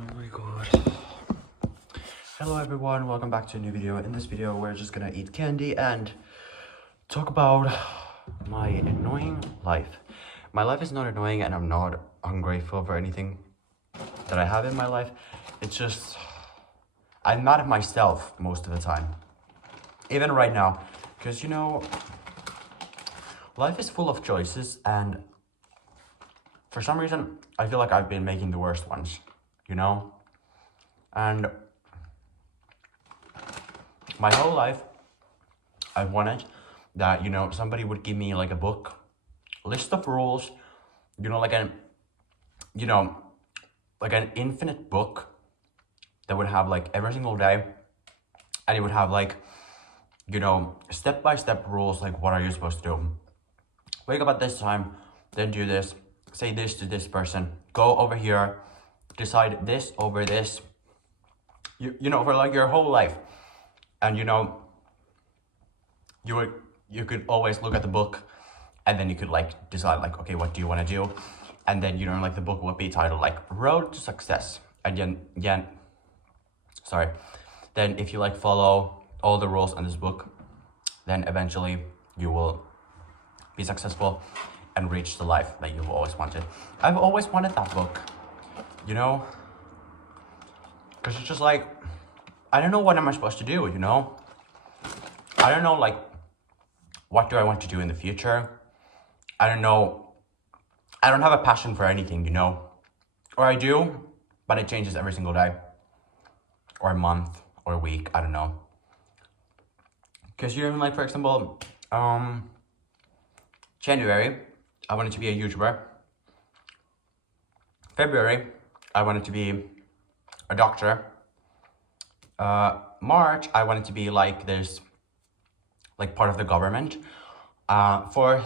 Oh my god. Hello everyone, welcome back to a new video. In this video, we're just gonna eat candy and talk about my annoying life. My life is not annoying and I'm not ungrateful for anything that I have in my life. It's just, I'm mad at myself most of the time. Even right now. Because, you know, life is full of choices and for some reason, I feel like I've been making the worst ones, you know? And my whole life, I've wanted that, you know, somebody would give me like a book, list of rules, you know, like an infinite book that would have like every single day. And it would have like, you know, step-by-step rules, like what are you supposed to do? Wake up at this time, then do this, say this to this person, go over here, decide this over this, you know, for like your whole life. And you know, you could always look at the book and then you could like decide like, okay, what do you want to do? And then, you know, like the book would be titled like Road to Success. And then if you like follow all the rules in this book, then eventually you will be successful and reach the life that you've always wanted. I've always wanted that book, you know, because it's just like, I don't know what am I supposed to do, you know? I don't know, like, what do I want to do in the future? I don't know. I don't have a passion for anything, you know? Or I do, but it changes every single day. Or a month, or a week, I don't know. Because you're like, for example, January, I wanted to be a YouTuber. February, I wanted to be a doctor. March, I wanted to be like this, like part of the government. For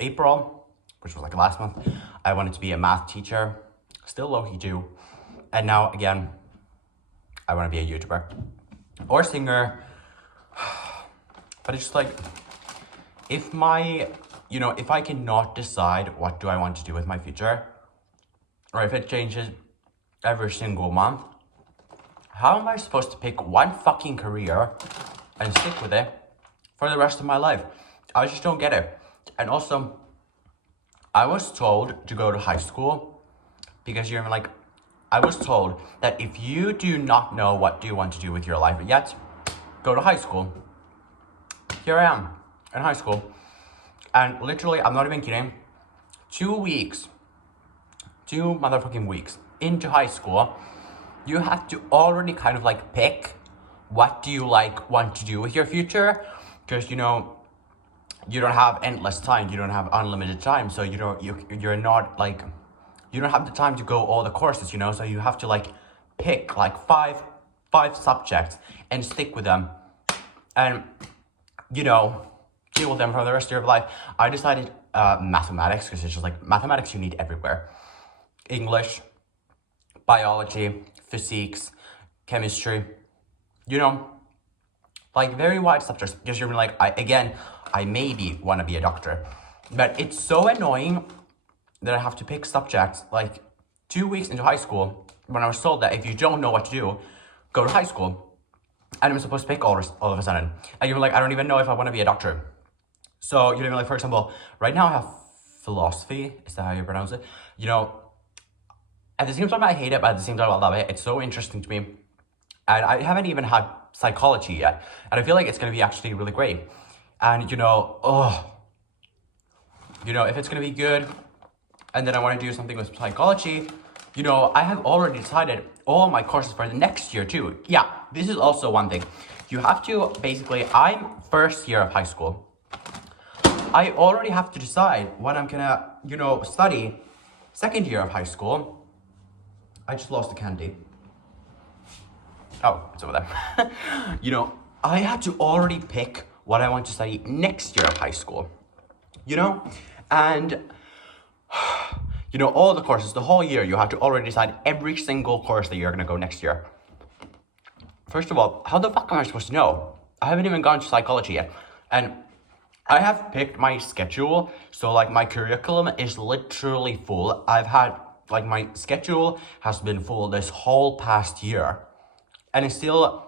April, which was like last month, I wanted to be a math teacher. Still low-key do. And now again, I want to be a YouTuber or singer. But it's just like, if I cannot decide what do I want to do with my future, or if it changes every single month, how am I supposed to pick one fucking career and stick with it for the rest of my life? I just don't get it. And also, I was told to go to high school because I was told that if you do not know what do you want to do with your life yet, go to high school. Here I am in high school. And literally, I'm not even kidding, 2 motherfucking weeks into high school, you have to already kind of like pick what do you like want to do with your future, because you know you don't have endless time, you don't have unlimited time, so you're not like, you don't have the time to go all the courses, you know, so you have to like pick like five subjects and stick with them and, you know, deal with them for the rest of your life. I decided mathematics, because it's just like mathematics you need everywhere. English, biology, physics, chemistry, you know, like very wide subjects, because you're like, I maybe want to be a doctor, but it's so annoying that I have to pick subjects like 2 weeks into high school when I was told that if you don't know what to do, go to high school. And I'm supposed to pick all of a sudden. And you're like, I don't even know if I want to be a doctor. So, you know, like, for example, right now I have philosophy. Is that how you pronounce it? You know, at the same time I hate it, but at the same time I love it. It's so interesting to me. And I haven't even had psychology yet. And I feel like it's going to be actually really great. And, you know, if it's going to be good, and then I want to do something with psychology, you know, I have already decided all my courses for the next year too. Yeah, this is also one thing. You have to, basically, I'm first year of high school. I already have to decide what I'm gonna, you know, study second year of high school. I just lost the candy. Oh, it's over there. You know, I had to already pick what I want to study next year of high school, you know? And, you know, all the courses, the whole year, you have to already decide every single course that you're gonna go next year. First of all, how the fuck am I supposed to know? I haven't even gone to psychology yet. And I have picked my schedule, so like my curriculum is literally full. I've had like my schedule has been full this whole past year, and I still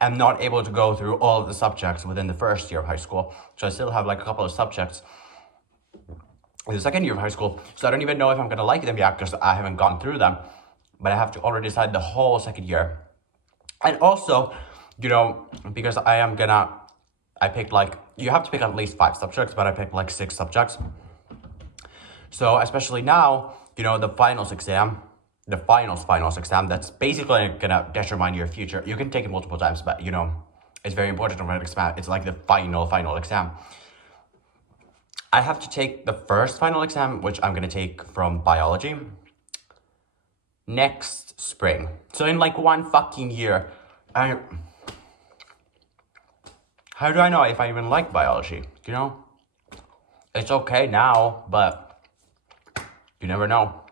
am not able to go through all of the subjects within the first year of high school. So I still have like a couple of subjects in the second year of high school. So I don't even know if I'm gonna like them yet because I haven't gone through them. But I have to already decide the whole second year. And also, you know, because I picked like, you have to pick at least 5 subjects, but I picked like 6 subjects. So especially now, you know, the finals exam, that's basically gonna determine your future. You can take it multiple times, but you know, it's very important to write an exam. It's like the final exam. I have to take the first final exam, which I'm gonna take from biology next spring. So in like 1 fucking year, how do I know if I even like biology, you know? It's okay now, but you never know.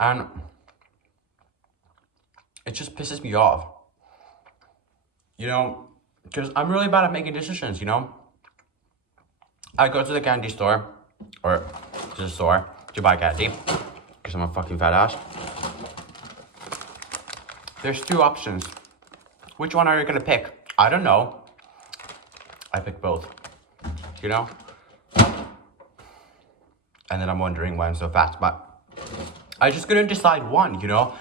And it just pisses me off, you know, because I'm really bad at making decisions, you know? I go to the candy store, or to the store, to buy candy, because I'm a fucking fat ass. There's 2 options. Which one are you gonna pick? I don't know. I pick both, you know? And then I'm wondering why I'm so fat, but I just couldn't decide one, you know?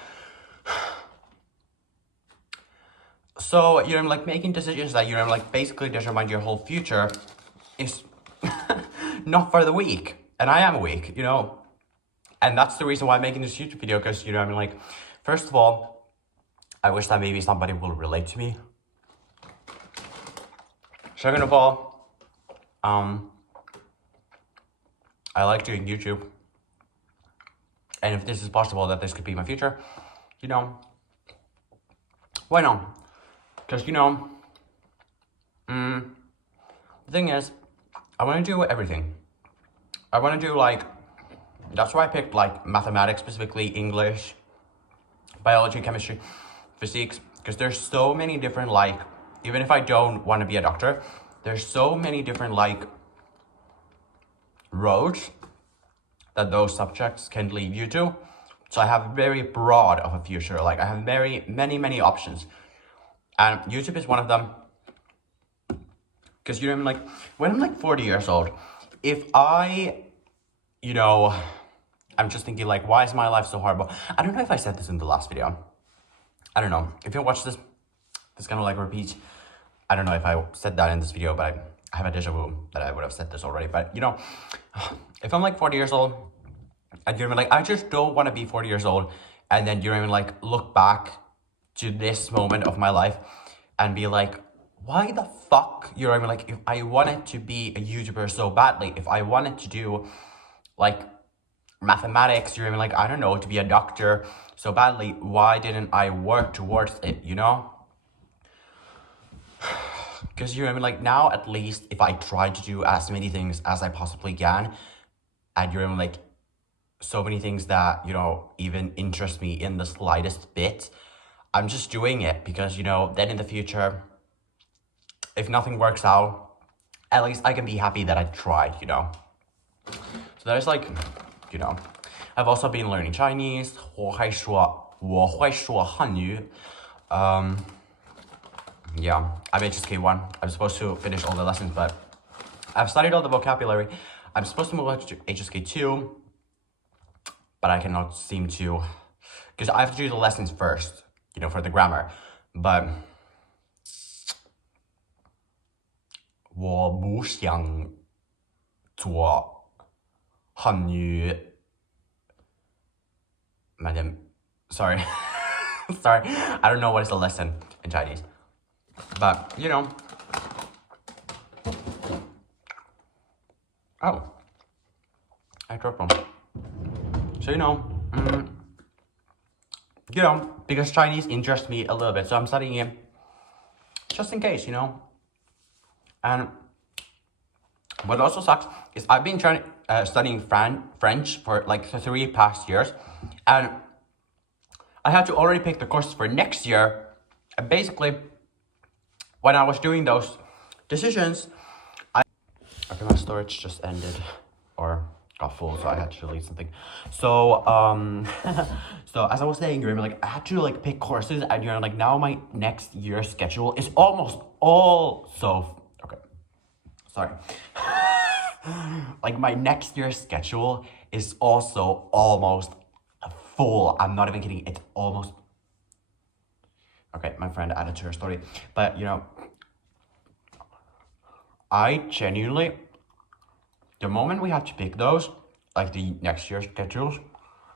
So, you know, like making decisions that, you know, like basically determine your whole future is not for the weak. And I am weak, you know? And that's the reason why I'm making this YouTube video, because, you know, I mean, like, first of all, I wish that maybe somebody will relate to me. Second of all, I like doing YouTube. And if this is possible that this could be my future, you know, why not? Because, you know, the thing is, I want to do everything. I want to do like, that's why I picked like mathematics, specifically English, biology, chemistry, physics, because there's so many different, like, even if I don't want to be a doctor, there's so many different like roads that those subjects can lead you to. So I have very broad of a future. Like I have many options. And YouTube is one of them. Because, you know, I'm like, when I'm like 40 years old, if I, you know, I'm just thinking like, why is my life so horrible? I don't know if I said this in the last video. I don't know. If you watch this kind of like repeat. I don't know if I said that in this video, but I have a deja vu that I would have said this already. But, you know, if I'm like 40 years old, and you're like, I just don't want to be 40 years old, and then you're even like, look back to this moment of my life and be like, why the fuck? You're even like, if I wanted to be a YouTuber so badly, if I wanted to do like mathematics, you're even like, I don't know, to be a doctor so badly, why didn't I work towards it, you know? Because you know, I mean, like now at least if I try to do as many things as I possibly can, and you're like so many things that, you know, even interest me in the slightest bit, I'm just doing it because, you know, then in the future, if nothing works out, at least I can be happy that I tried, you know. So there's like, you know, I've also been learning Chinese. 我会说汉语. Yeah, I'm HSK1. I'm supposed to finish all the lessons, but I've studied all the vocabulary. I'm supposed to move on to HSK2, but I cannot seem to, because I have to do the lessons first, you know, for the grammar. But 我不想做汉语 Madam, sorry. Sorry, I don't know what is the lesson in Chinese. But, you know. Oh. I dropped one. So, you know. You know, because Chinese interests me a little bit. So I'm studying it just in case, you know. And what also sucks is I've been studying French for like 3 past years. And I had to already pick the courses for next year. And basically, when I was doing those decisions, okay, my storage just ended. Or got full, so I had to delete something. So so as I was saying, remember, like I had to like pick courses, and you know, like now my next year's schedule is almost all so okay. Sorry. Like my next year's schedule is also almost full. I'm not even kidding. It's almost okay. My friend added to her story, but you know, I genuinely, the moment we had to pick those, like the next year's schedules,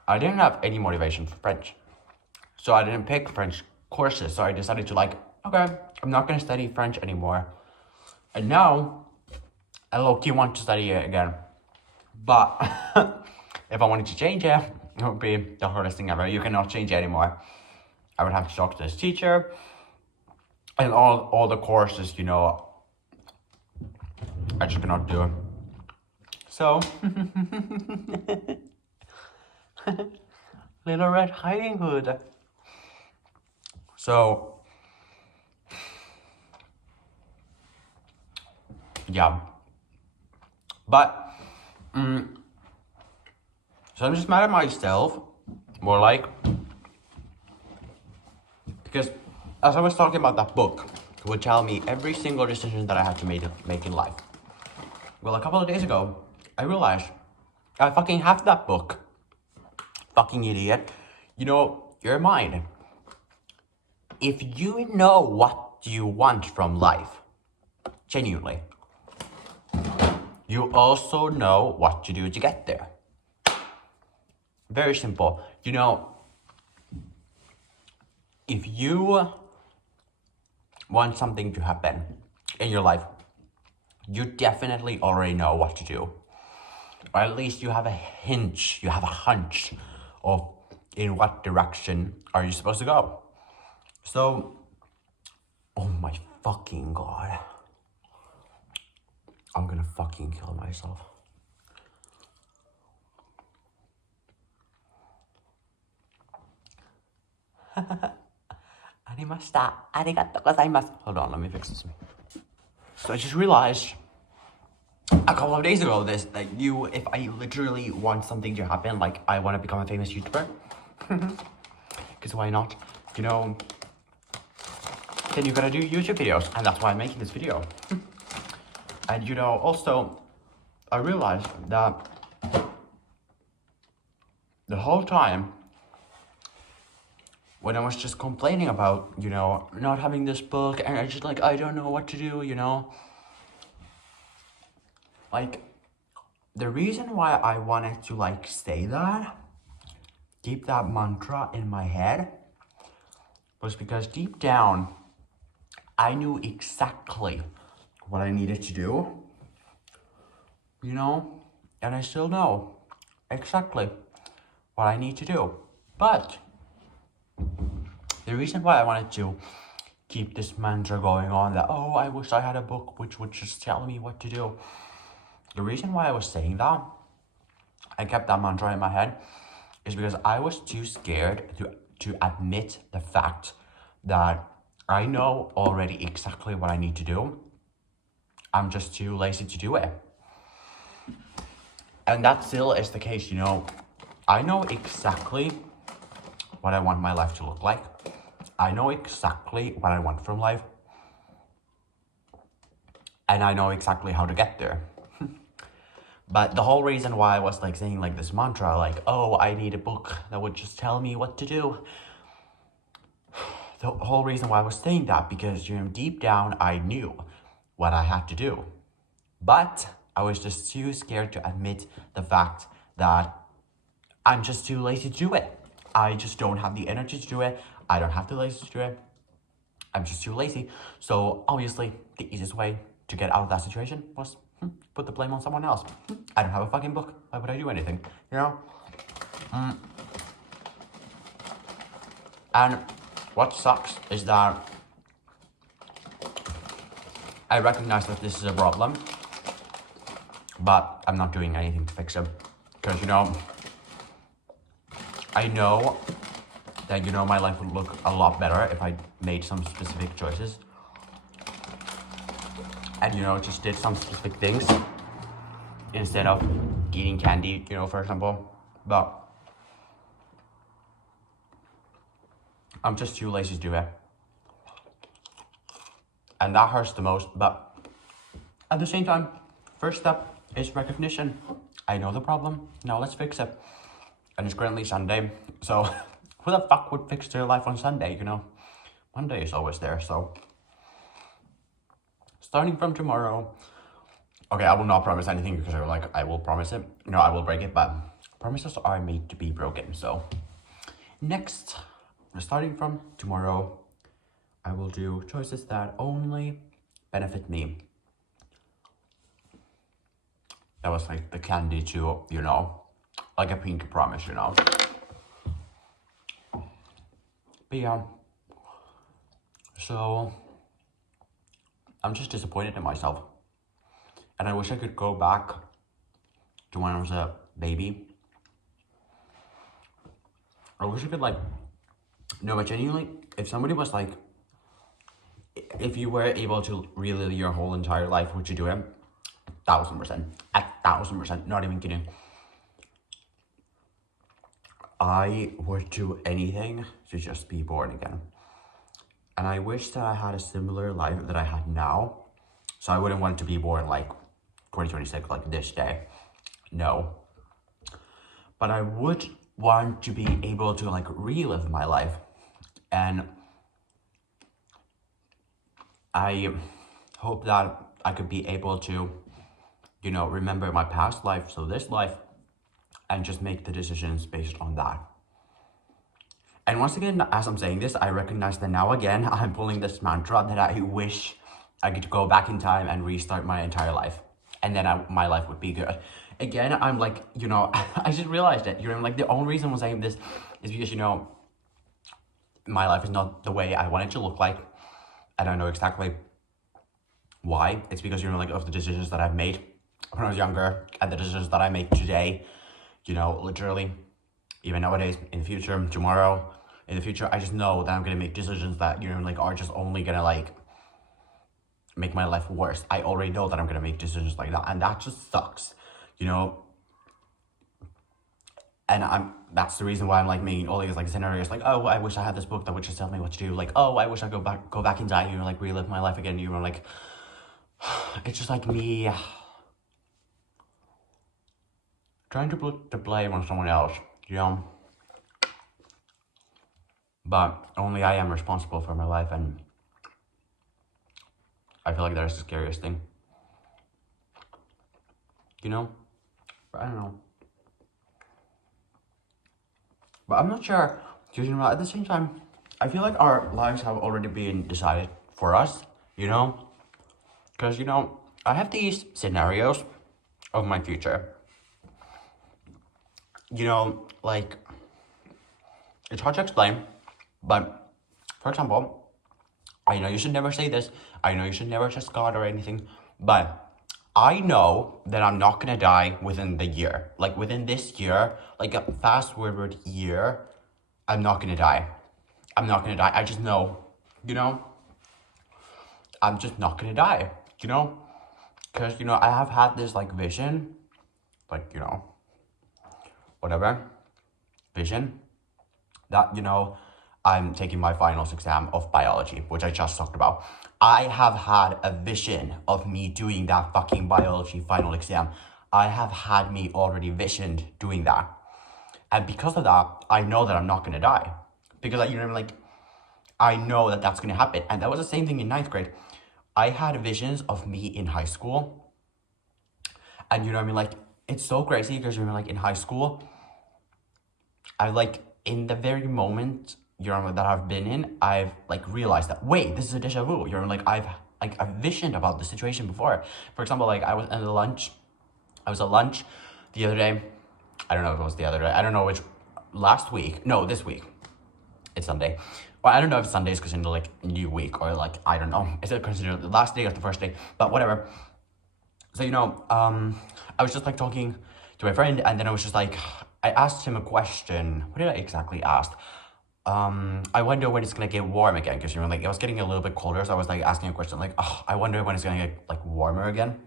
I didn't have any motivation for French. So I didn't pick French courses. So I decided to like, okay, I'm not gonna study French anymore. And now, I low-key want to study it again. But if I wanted to change it, it would be the hardest thing ever. You cannot change it anymore. I would have to talk to this teacher. And all the courses, you know, I just cannot do it. So, Little Red Riding Hood. So, yeah. But, so I'm just mad at myself, more like, because as I was talking about that book, it would tell me every single decision that I had to make in life. Well, a couple of days ago, I realized I fucking have that book. Fucking idiot. You know, your mind. If you know what you want from life, genuinely, you also know what to do to get there. Very simple. You know, if you want something to happen in your life, you definitely already know what to do. Or at least you have a hunch of in what direction are you supposed to go. So, oh my fucking god. I'm gonna fucking kill myself. Arimashita. Arigatou gozaimasu. Hold on, let me fix this. So I just realized a couple of days ago this, that if I literally want something to happen, like I want to become a famous YouTuber, because why not, you know, then you gotta do YouTube videos, and that's why I'm making this video. And you know, also, I realized that the whole time, when I was just complaining about, you know, not having this book, and I just like, I don't know what to do, you know, like, the reason why I wanted to like say that, keep that mantra in my head, was because deep down, I knew exactly what I needed to do, you know, and I still know exactly what I need to do. But the reason why I wanted to keep this mantra going on that, oh, I wish I had a book which would just tell me what to do. The reason why I was saying that, I kept that mantra in my head, is because I was too scared to admit the fact that I know already exactly what I need to do. I'm just too lazy to do it. And that still is the case, you know. I know exactly what I want my life to look like. I know exactly what I want from life. And I know exactly how to get there. But the whole reason why I was like saying like this mantra, like, oh, I need a book that would just tell me what to do. The whole reason why I was saying that, because, you know, deep down, I knew what I had to do. But I was just too scared to admit the fact that I'm just too lazy to do it. I just don't have the energy to do it. I don't have the lazy to do it. I'm just too lazy. So obviously, the easiest way to get out of that situation was put the blame on someone else. I don't have a fucking book. Why would I do anything? You know? And what sucks is that I recognize that this is a problem, but I'm not doing anything to fix it. Because, you know, I know that, you know, my life would look a lot better if I made some specific choices. And, you know, just did some specific things instead of eating candy, you know, for example. But I'm just too lazy to do it. And that hurts the most. But at the same time, first step is recognition. I know the problem. Now let's fix it. And it's currently Sunday. So who the fuck would fix their life on Sunday, you know? Monday is always there, so. Starting from tomorrow. Okay, I will not promise anything because I'm like, I will promise it. No, I will break it, but promises are made to be broken. So next, starting from tomorrow, I will do choices that only benefit me. That was like the candy to, you know, like a pinky promise, you know. But yeah, so I'm just disappointed in myself. And I wish I could go back to when I was a baby. I wish I could like, no, but genuinely, if somebody was like, if you were able to relive your whole entire life, would you do it? 1,000%. 1,000%, not even kidding. I would do anything to just be born again. And I wish that I had a similar life that I had now. So I wouldn't want to be born like 2026, like this day. No. But I would want to be able to like relive my life. And I hope that I could be able to, you know, remember my past life, so this life, and just make the decisions based on that. And once again, as I'm saying this, I recognize that now again, I'm pulling this mantra that I wish I could go back in time and restart my entire life. And then my life would be good. Again, I'm like, you know, I just realized it. You know, like the only reason I'm saying this is because, you know, my life is not the way I want it to look like. And I know exactly why. It's because, you know, like of the decisions that I've made when I was younger and the decisions that I make today, you know, literally, even nowadays, in the future, tomorrow, in the future, I just know that I'm going to make decisions that, you know, like are just only going to like make my life worse. I already know that I'm going to make decisions like that. And that just sucks, you know. And that's the reason why I'm like making all these like scenarios like, oh, I wish I had this book that would just tell me what to do. Like, oh, I wish I go back in time, you know, like relive my life again. You know, like, it's just like me trying to put the blame on someone else, you know. But only I am responsible for my life, and I feel like that's the scariest thing. You know? I don't know. But I'm not sure, because, you know, at the same time, I feel like our lives have already been decided for us, you know? Because, you know, I have these scenarios of my future. You know, like, it's hard to explain, but, for example, I know you should never say this, I know you should never trust God or anything, but I know that I'm not gonna die within the year. Like, within this year, like a fast-forward year, I'm not gonna die. I'm not gonna die. I just know, you know? I'm just not gonna die, you know? Because, you know, I have had this, like, vision, like, you know, whatever, vision, that, you know, I'm taking my finals exam of biology, which I just talked about. I have had a vision of me doing that fucking biology final exam. I have had me already visioned doing that. And because of that, I know that I'm not going to die. Because, you know, like, I know that that's going to happen. And that was the same thing in 9th grade. I had visions of me in high school. And, you know what I mean? Like, it's so crazy because, you know, like, in high school, I, like, in the very moment, you know, that I've been in, I've, like, realized that, wait, this is a deja vu. You know, like, I've visioned about the situation before. For example, like, I was at lunch the other day. I don't know if it was the other day. I don't know which, last week. No, this week. It's Sunday. Well, I don't know if Sunday is considered, like, new week or, like, I don't know. Is it considered the last day or the first day? But whatever. So, you know, I was just, like, talking to my friend, and then I was just, like, I asked him a question. What did I exactly ask? I wonder when it's gonna get warm again, because, you know, like, it was getting a little bit colder, so I was, like, asking a question, like, oh, I wonder when it's gonna get, like, warmer again.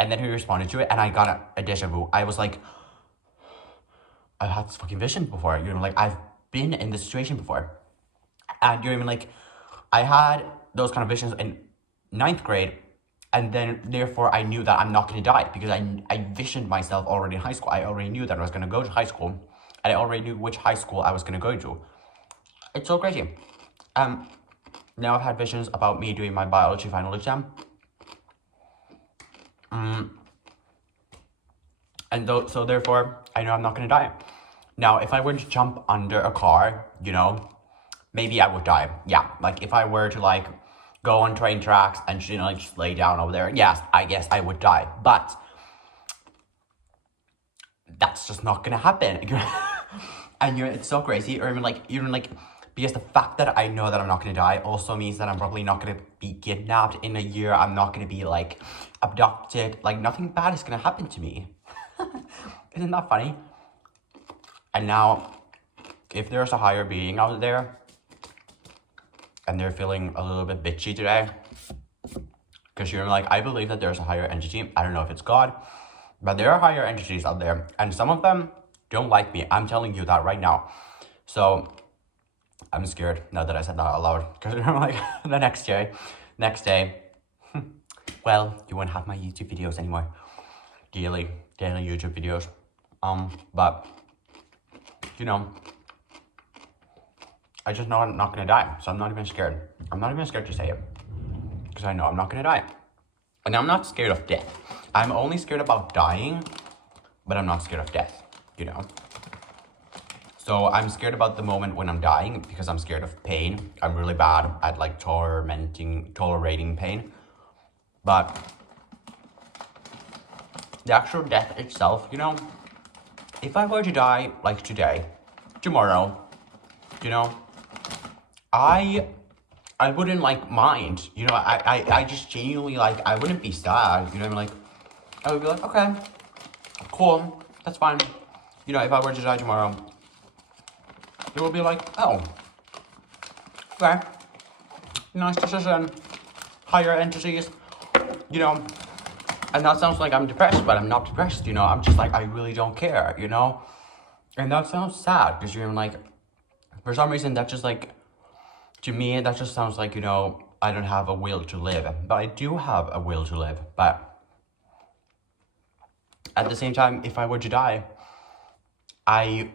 And then he responded to it, and I got a deja vu. I was like, I've had this fucking vision before. You know, like, I've been in this situation before. And you know what I mean? Like, I had those kind of visions in ninth grade, and then therefore I knew that I'm not going to die, because I visioned myself already in high school. I already knew that I was going to go to high school, and I already knew which high school I was going to go to. It's so crazy. Now I've had visions about me doing my biology final exam. So therefore, I know I'm not going to die. Now, if I were to jump under a car, you know, maybe I would die. Yeah, like if I were to like go on train tracks and, you know, like just lay down over there, yes, I guess I would die. But that's just not going to happen. And it's so crazy. Or even like, because the fact that I know that I'm not going to die also means that I'm probably not going to be kidnapped in a year. I'm not going to be like abducted. Like, nothing bad is going to happen to me. Isn't that funny? And now, if there's a higher being out there and they're feeling a little bit bitchy today, because you're like, I believe that there's a higher entity. I don't know if it's God, but there are higher entities out there, and some of them don't like me. I'm telling you that right now. So I'm scared now that I said that out loud, because I'm like, the next day, well, you won't have my YouTube videos anymore. Daily YouTube videos. But you know, I just know I'm not gonna die, so I'm not even scared. I'm not even scared to say it, because I know I'm not gonna die. And I'm not scared of death. I'm only scared about dying, but I'm not scared of death, you know? So I'm scared about the moment when I'm dying, because I'm scared of pain. I'm really bad at like tolerating pain. But the actual death itself, you know, if I were to die like today, tomorrow, you know, I wouldn't like mind, you know, I just genuinely like, I wouldn't be sad, you know what I mean? Like, I would be like, okay, cool, that's fine. You know, if I were to die tomorrow, it would be like, oh, okay, nice decision, higher entities, you know. And that sounds like I'm depressed, but I'm not depressed, you know. I'm just like, I really don't care, you know. And that sounds sad, because you're like, for some reason, that just like, to me, that just sounds like, you know, I don't have a will to live. But I do have a will to live. But at the same time, if I were to die, I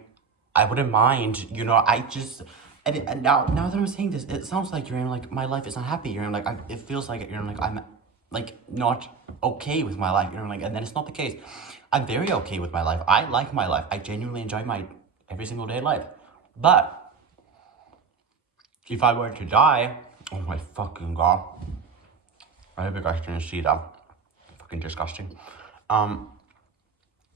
wouldn't mind, you know. I just, and now that I'm saying this, it sounds like you're in like, my life is unhappy. You're in like, it feels like, you're like, I'm like not okay with my life, you know, like, and then it's not the case. I'm very okay with my life. I like my life. I genuinely enjoy my every single day life. But if I were to die, oh my fucking god, I hope you guys didn't see that. Fucking disgusting.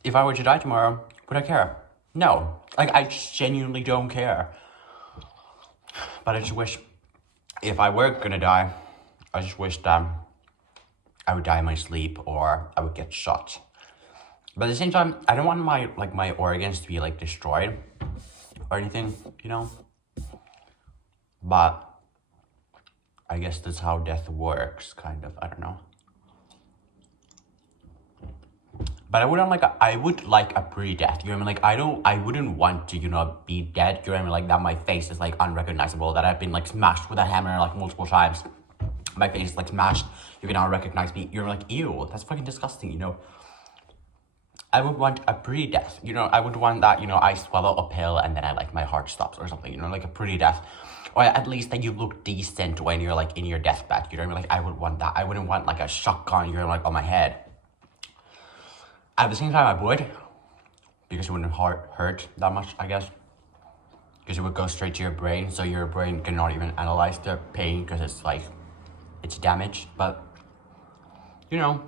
If I were to die tomorrow, would I care? No. Like, I just genuinely don't care. But I just wish, if I were gonna die, I just wish that I would die in my sleep, or I would get shot. But at the same time, I don't want my organs to be like destroyed or anything, you know. But I guess that's how death works, kind of. I don't know. But I would like a pre-death, you know what I mean? Like, I wouldn't want to, you know, be dead, you know what I mean? Like, that my face is like unrecognizable, that I've been like smashed with a hammer like multiple times. My face is like smashed, you cannot recognize me. You're like, ew, that's fucking disgusting, you know? I would want a pre-death, you know? I would want that, you know, I swallow a pill and then my heart stops or something, you know? Like a pre-death. Or at least that you look decent when you're like in your deathbed, you know what I mean? Like, I would want that. I wouldn't want like a shotgun, you're like on my head. At the same time, I would, because it wouldn't hurt that much, I guess. Because it would go straight to your brain, so your brain cannot even analyze the pain, because it's like, it's damaged. But, you know,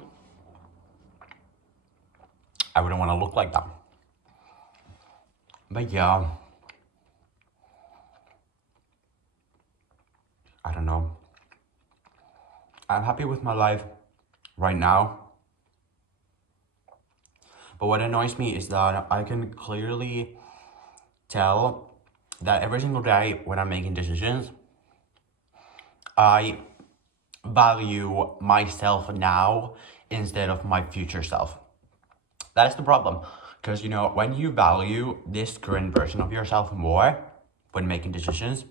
I wouldn't want to look like that. But yeah, I don't know. I'm happy with my life right now. But what annoys me is that I can clearly tell that every single day when I'm making decisions, I value myself now instead of my future self. That is the problem. Because, you know, when you value this current version of yourself more when making decisions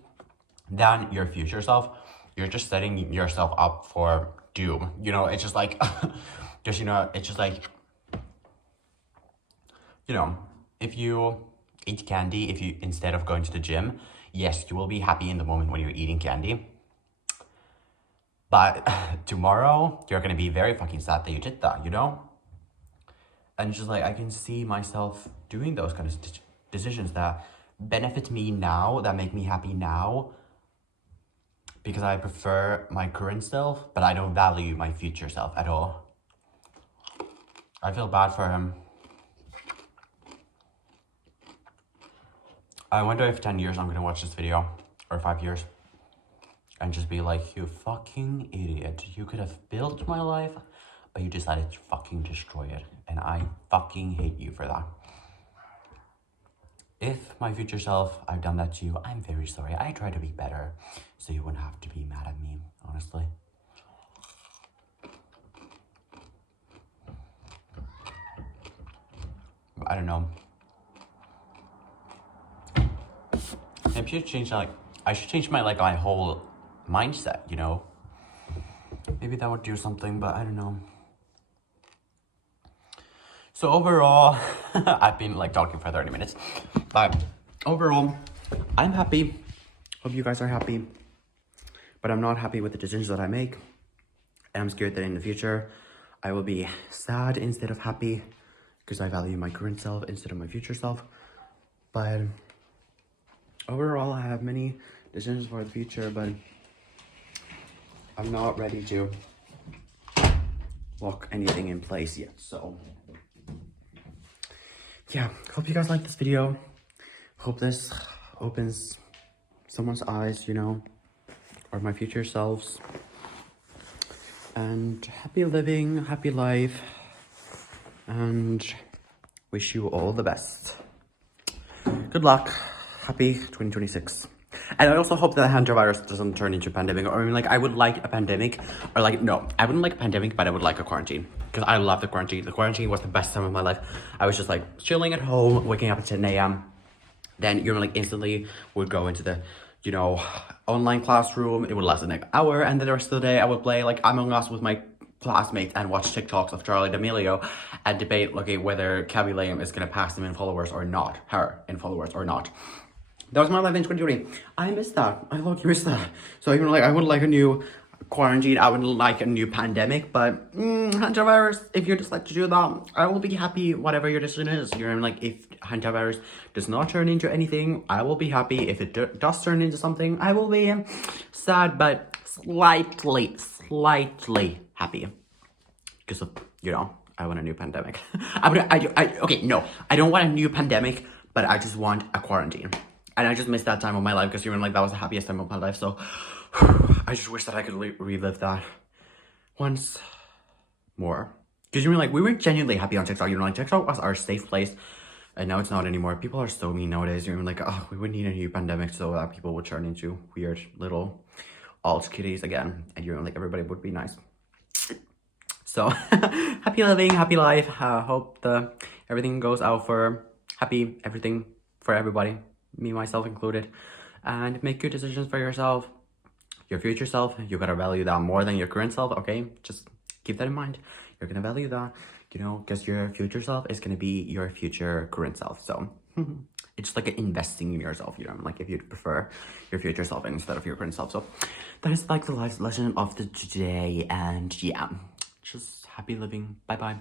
than your future self, you're just setting yourself up for doom. You know, it's just like, just, you know, it's just like, you know, if you eat candy, if you, instead of going to the gym, yes, you will be happy in the moment when you're eating candy. But tomorrow, you're gonna be very fucking sad that you did that, you know? And it's just like, I can see myself doing those kind of decisions that benefit me now, that make me happy now, because I prefer my current self, but I don't value my future self at all. I feel bad for him. I wonder if 10 years I'm gonna watch this video, or 5 years, and just be like, you fucking idiot. You could have built my life, but you decided to fucking destroy it. And I fucking hate you for that. If my future self, I've done that to you, I'm very sorry. I try to be better, so you wouldn't have to be mad at me, honestly. I don't know. Maybe I should change, like, I should change my, like, my whole mindset, you know? Maybe that would do something, but I don't know. So overall, I've been, like, talking for 30 minutes. But overall, I'm happy. Hope you guys are happy. But I'm not happy with the decisions that I make. And I'm scared that in the future, I will be sad instead of happy, because I value my current self instead of my future self. But overall, I have many decisions for the future, but I'm not ready to lock anything in place yet. So yeah, hope you guys like this video. Hope this opens someone's eyes, you know, or my future selves. And happy living, happy life, and wish you all the best. Good luck. Happy 2026. And I also hope that the hantavirus doesn't turn into a pandemic. Or I mean, like, I would like a pandemic, or like, no, I wouldn't like a pandemic, but I would like a quarantine. Because I love the quarantine. The quarantine was the best time of my life. I was just like chilling at home, waking up at 10 a.m. Then you know, like, instantly would go into the, you know, online classroom. It would last like an hour, and then the rest of the day I would play like Among Us with my classmates and watch TikToks of Charlie D'Amelio and debate, okay, whether Cabby Lame is gonna pass him in followers or not, her in followers or not. That was my life in 2020. I missed that. I look, you missed that. So even like, I would like a new quarantine. I would like a new pandemic, but hantavirus, if you decide to do that, I will be happy whatever your decision is. You know, like, if hantavirus does not turn into anything, I will be happy. If it does turn into something, I will be sad, but slightly happy. Because of, you know, I want a new pandemic. Okay, no, I don't want a new pandemic, but I just want a quarantine. And I just missed that time of my life, because you know, like, that was the happiest time of my life. So I just wish that I could relive that once more. Because you know, like, we were genuinely happy on TikTok. You know, like, TikTok was our safe place, and now it's not anymore. People are so mean nowadays. You know, like, oh, we would need a new pandemic so that people would turn into weird little alt kitties again, and you know, like, everybody would be nice. So happy living, happy life. Hope everything goes out for happy everything for everybody, me, myself included. And make good decisions for yourself, your future self. You gotta value that more than your current self, okay? Just keep that in mind. You're gonna value that, you know, because your future self is gonna be your future current self. So it's just like investing in yourself, you know, like, if you'd prefer your future self instead of your current self. So that is like the life lesson of the today. And yeah, just happy living. Bye bye.